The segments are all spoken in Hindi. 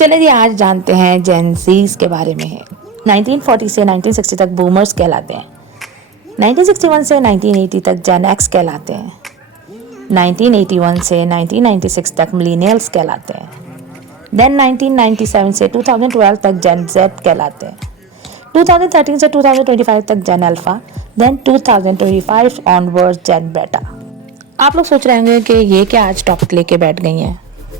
चलिए जी आज जानते हैं जेन ज़ीज़ के बारे में। 1940 से 1960 तक बूमर्स कहलाते हैं। 1961 से 1980 तक जेन एक्स कहलाते हैं। 1981 से 1996 तक मिलेनियल्स कहलाते हैं। देन 1997 से 2012 तक जेन जेड कहलाते हैं। 2013 से 2025 तक जेन अल्फ़ा। देन 2025 ऑनवर्ड जेन बेटा। आप लोग सोच रहे होंगे कि ये क्या आज टॉपिक लेके बैठ गई हैं।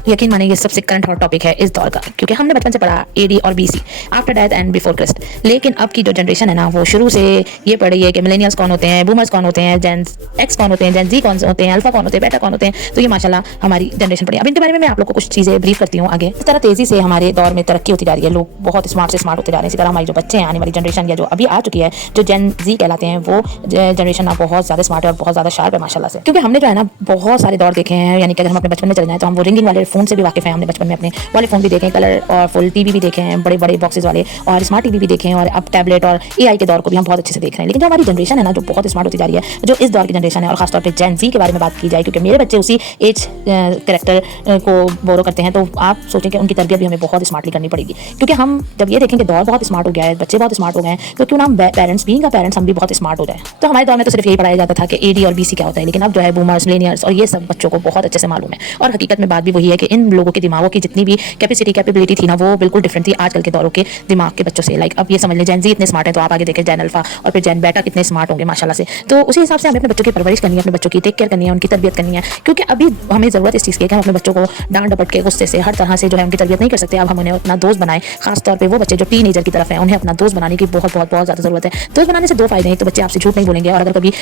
यकीन मानिए ये सबसे करंट हॉट टॉपिक है इस दौर का, क्योंकि हमने बचपन से पढ़ा एडी और BC, after death and before Christ. लेकिन अब की जो जनरेशन है ना, वो शुरू से ये पढ़ रही है कि मिलेनियल्स कौन होते हैं, बूमर्स कौन होते हैं, जेन एक्स कौन होते हैं, जेन जी कौन होते हैं, अल्फा कौन होते हैं, बेटा कौन होते हैं। तो ये माशाल्लाह हमारी जनरेशन पढ़ी। अब इनके बारे में मैं आप लोग को कुछ चीज़ें ब्रीफ करती हूँ आगे। इस तरह तेज़ी से हमारे दौर में तरक्की होती जा रही है, लोग बहुत स्मार्ट से स्मार्ट होते जा रहे हैं। इसी तरह हमारी जो बच्चे हैं, आने वाली जनरेशन या जो अभी आ चुकी है, जो जेन जी कहलाते हैं, वो जनरेशन ना बहुत ज़्यादा स्मार्ट है और बहुत ज़्यादा शार्प है माशाल्लाह से। क्योंकि हमने जो है ना बहुत सारे दौर देखे हैं, यानी कि अगर हम अपने बचपन में चले जाएं तो हम वो रिंगिंग वाले फ़ोन से भी वाकिफ़ हैं। हमने बचपन में अपने वाले फ़ोन भी देखे, कलर और फुल टीवी भी देखे हैं, बड़े बड़े बॉक्सेस वाले, और स्मार्ट टीवी भी देखे हैं, और अब टैबलेट और एआई के दौर को भी हम बहुत अच्छे से देख रहे हैं। लेकिन जो हमारी जनरेशन है ना, जो बहुत स्मार्ट होती जा रही है, जो इस दौर की जनरेशन है, और खासतौर पर जेन जी के बारे में बात की जाए, क्योंकि मेरे बच्चे उसी एज कैरेक्टर को बोरो करते हैं, तो आप सोचें कि उनकी तरबियत भी हमें बहुत स्मार्टली करनी पड़ेगी। क्योंकि हम जब ये देखें कि दौर बहुत स्मार्ट हो गया है, बच्चे बहुत स्मार्ट हो गए हैं, तो क्यों ना हम पेरेंट्स बीइंग का पेरेंट्स हम भी बहुत स्मार्ट हो जाए। तो हमारे दौर में तो सिर्फ यही पढ़ाया जाता था कि एडी और बीसी क्या होता है, लेकिन अब जो है बूमर्स, मिलेनियल्स और ये सब बच्चों को बहुत अच्छे से मालूम है। और हकीकत में बात भी वही है कि इन लोगों के दिमागों की जितनी भी कैपेबिलिटी थी ना, वो बिल्कुल डिफरेंट थी आजकल के दौरों के दिमाग के बच्चों से। लाइक अब ये समझ लें जेन जी इतने स्मार्ट है, तो आप आगे देखें जेन अल्फा और फिर जेन बेटा कितने स्मार्ट होंगे माशाल्लाह से। तो उसी हिसाब से हमें अपने बच्चों की परवरिश करनी है, अपने बच्चों की टेक केयर करनी है, उनकी तरबियत करनी है। क्योंकि अभी हमें ज़रूरत इस चीज़ की है कि हम अपने बच्चों को डांट डपट के गुस्से से हर तरह से जो है उनकी तरबियत नहीं कर सकते। अब हम उन्हें अपना दोस्त बनाएं, खासतौर पर वो बच्चे जो टीनेजर की तरफ हैं, उन्हें अपना दोस्त बनाने की बहुत बहुत बहुत ज़्यादा ज़रूरत है। दोस्त बनाने से दो फायदे हैं, तो बच्चे आपसे झूठ नहीं बोलेंगे, और अगर कभी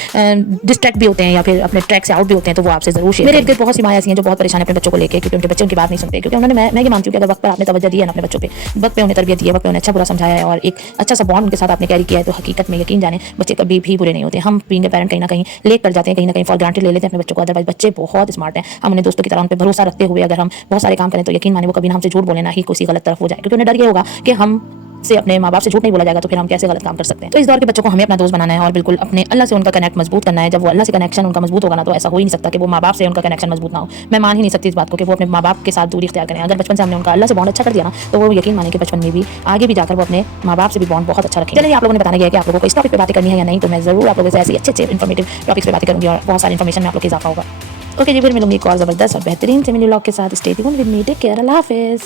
डिस्ट्रैक्ट भी होते हैं या फिर अपने ट्रैक से आउट भी होते हैं, तो वो आपसे जरूर शेयर। मेरे इर्द बहुत सी माएँ ऐसी हैं जो बहुत परेशान है अपने बच्चों को लेकर, क्योंकि उनके बच्चे उनकी बात नहीं सुनते। क्योंकि उन्होंने मैं ये मानती हूँ कि अगर वक्त पर आपने तवज्जो दी है ना अपने बच्चों पे, वक्त पे उन्हें तरबियत दी है, वक्त पे उन्हें अच्छा बुरा समझाया है, और एक अच्छा सा बॉन्ड उनके साथ आपने कैरी किया है, तो हकीकत में यकीन जाने बच्चे कभी भी बुरे नहीं होते। हम बीइंग ए पेरेंट कहीं ना कहीं लेट कर जाते हैं, कहीं ना कहीं फॉर ग्रांटेड ले लेते हैं अपने बच्चों को। अदरवाइज बच्चे बहुत स्मार्ट हैं, हम उन्हें दोस्तों की तरह उन पर भरोसा रखते हुए अगर हम बहुत सारे काम करें, तो यकीन माने वो कभी हमसे झूठ बोले ना ही किसी गलत तरफ हो जाए। क्योंकि उन्हें डर ये होगा कि हम से अपने माँ बाप से झूठ नहीं बोला जाएगा, तो फिर हम कैसे गलत काम कर सकते हैं। तो इस दौर के बच्चों को हमें अपना दोस्त बनाना है, और बिल्कुल अपने अल्लाह से उनका कनेक्ट मजबूत करना है। जब वो अल्लाह से कनेक्शन उनका मजबूत होगा ना, तो ऐसा हो ही नहीं सकता कि वो माँ बाप से उनका कनेक्शन मजबूत ना हो। मैं मान ही नहीं सकती इस बात को कि वो अपने माँ बाप के साथ दूरी इख्तियार करें। अगर बचपन से हमने उनका अल्लाह से बॉन्ड अच्छा कर दिया ना, तो वो यकीन माने कि बचपन में भी आगे भी जाकर वो अपने माँ बाप से भी बॉन्ड बहुत अच्छा रखेंगे। चलिए आप लोगों ने बताना है कि आप लोगों को इस टॉपिक पर बातें करनी है या नहीं, तो मैं जरूर आप लोगों से ऐसी अच्छे इन्फॉर्मेटिव टॉपिक्स पर बातें करूँगी, और बहुत सारी इन्फॉर्मेशन में आप लोग को इजाफा होगा। ओके जी, फिर मिलूंगी एक और ज़बरदस्त और बेहतरीन से मिनी व्लॉग के साथ। Stay tuned with me, take care, अल्लाह हाफिज़।